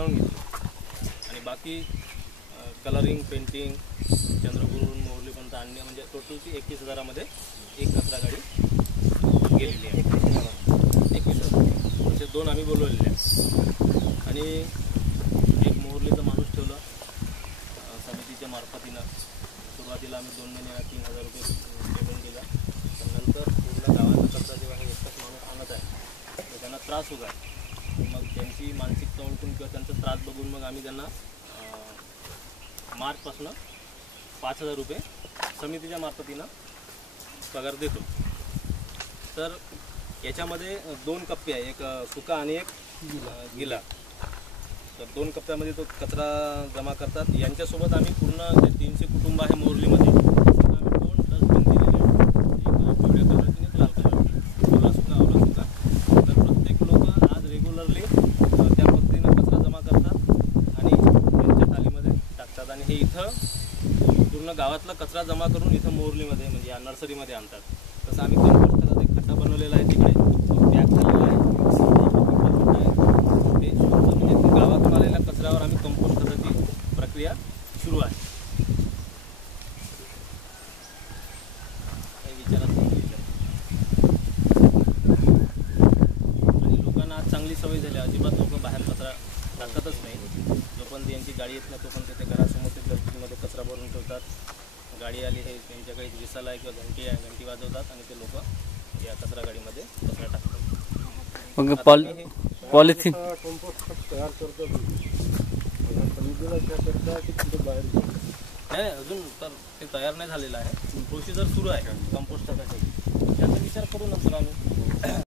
बनवून घेतली आणि बाकी कलरिंग, पेंटिंग, चंद्रपूरहून मोरलीपर्यंत आणणे म्हणजे टोटल ती 21,000मध्ये एक कचरा गाडी गेलेली आहे. 21,000 असे 2 आम्ही बोलवलेले आहे. आणि एक मोरलीचा माणूस ठेवला समितीच्या मार्फतीनं. सुरुवातीला आम्ही 2 महिन्याला 3,000 रुपये पेमेंट केला. पण नंतर पूर्ण गावाचा कचरा जेव्हा हे एकटाच माणूस आणत आहे तर त्यांना त्रास होत आहे. मग त्यांची मानसिकता ओळखून किंवा त्यांचा त्रास बघून मग आम्ही त्यांना मार्चपासून 5,000 रुपये समितीच्या मार्फतीनं पगार देतो. तर याच्यामध्ये 2 कप्पे आहे, एक सुका आणि एक गिला. तर 2 कप्प्यामध्ये तो कचरा जमा करतात. यांच्यासोबत आम्ही पूर्ण जे 300 कुटुंब आहे मोरलीमध्ये आम्ही 2 डस्टबिन दिलेले आहेत. एक पिवळ्या कलरची एक लाल कलरची, ओला सुका. तर प्रत्येक लोक आज रेग्युलरली त्या पद्धतीनं कचरा जमा करतात आणि त्यांच्या थालीमध्ये टाकतात. आणि हे इथं पूर्ण गावातला कचरा जमा करून इथं मोरलीमध्ये म्हणजे या नर्सरीमध्ये आणतात. तसं आम्ही कंपोस्ट खताचा एक खड्डा बनवलेला आहे तिकडे, तो पॅक झालेला आहे. ते म्हणजे गावातून आलेल्या कचऱ्यावर आम्ही कंपोस्ट खताची प्रक्रिया सुरू आहे. हे विचारात आणि लोकांना आज चांगली सवय झाली. अजिबात लोक बाहेर कचरा टाकतच नाही. जोपर्यंत यांची गाडी येत नाही तोपर्यंत ते घरासमोर ते डस्टबिनमध्ये कचरा भरून ठेवतात. गाडी आली हे त्यांच्याकडे विसाल आहे किंवा घंटी आहे, घंटी वाजवतात आणि ते लोक या कचरा गाडीमध्ये कचरा टाकतात. मग पॉलिथिन तयार करतात नाही अजून तर ते तयार नाही झालेलं आहे. प्रोसिजर सुरू आहे कंपोस्ट टाकायची. त्याचा विचार करू नंतर आम्ही